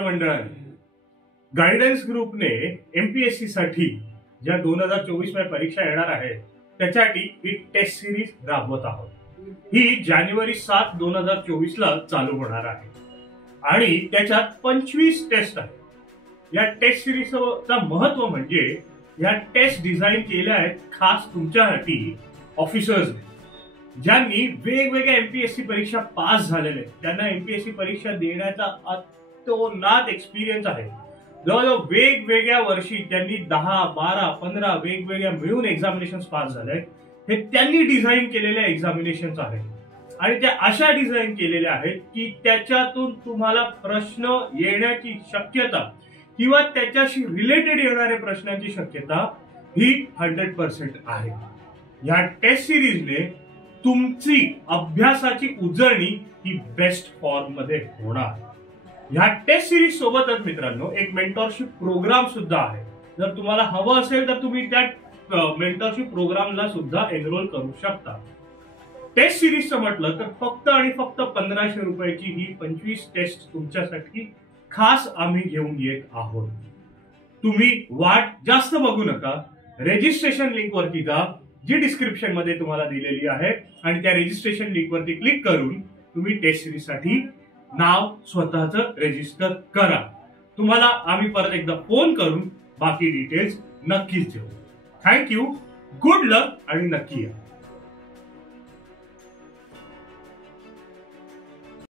मंडळाने गायडन्स ग्रुपने एमपीएससी साठी ज्या 2024 मध्ये परीक्षा येणार आहेत त्याच्यासाठी ही टेस्ट सिरीज राबवत आहोत. ही जानेवारी 7, 2024 ला चालू होणार आहे आणि त्याच्यात 25 टेस्ट आहेत. या टेस्ट सिरीजचा महत्व म्हणजे या टेस्ट डिझाईन केल्या आहेत खास तुमच्यासाठी ऑफिसर्स ज्यांनी वेगवेगळ्या एमपीएससी परीक्षा पास झालेले आहेत. त्यांना एमपीएससी परीक्षा देण्याचा अतोनात एक्सपिरियन्स आहे. जवळजवळ वेगवेगळ्या वर्षी त्यांनी 10, 12, 15 वेगवेगळ्या मिळून एक्झामिनेशन पास झाले. हे त्यांनी डिझाईन केलेल्या एक्झामिनेशन आहेत आणि त्या अशा डिझाईन केलेल्या आहेत की त्याच्यातून तुम्हाला प्रश्न येण्याची शक्यता किंवा त्याच्याशी रिलेटेड येणाऱ्या प्रश्नांची शक्यता ही 100% आहे. या टेस्ट सिरीजने तुमची अभ्यासाची उजळणी ही बेस्ट फॉर्म मध्ये होणार. ह्या टेस्ट सिरीज सोबतच मित्रांनो एक मेंटरशिप प्रोग्राम सुद्धा आहे. जर तुम्हाला हवं असेल तर तुम्ही त्या मेंटरशिप प्रोग्रामला सुद्धा एनरोल करू शकता. टेस्ट सिरीजचं म्हटलं तर फक्त आणि फक्त 1500 रुपयाची ही 25 टेस्ट तुमच्यासाठी खास आम्ही घेऊन येत आहोत. तुम्ही वाट जास्त बघू नका. रजिस्ट्रेशन लिंक वरती जा जी डिस्क्रिप्शन मध्ये तुम्हाला दिलेली आहे आणि त्या रजिस्ट्रेशन लिंक वरती क्लिक करून तुम्ही टेस्ट सिरीज साठी नाव स्वतःचं रजिस्टर करा. तुम्हाला आम्ही परत एकदा फोन करून बाकी डिटेल्स नक्कीच देऊ. थँक्यू, गुड लक आणि नक्की या.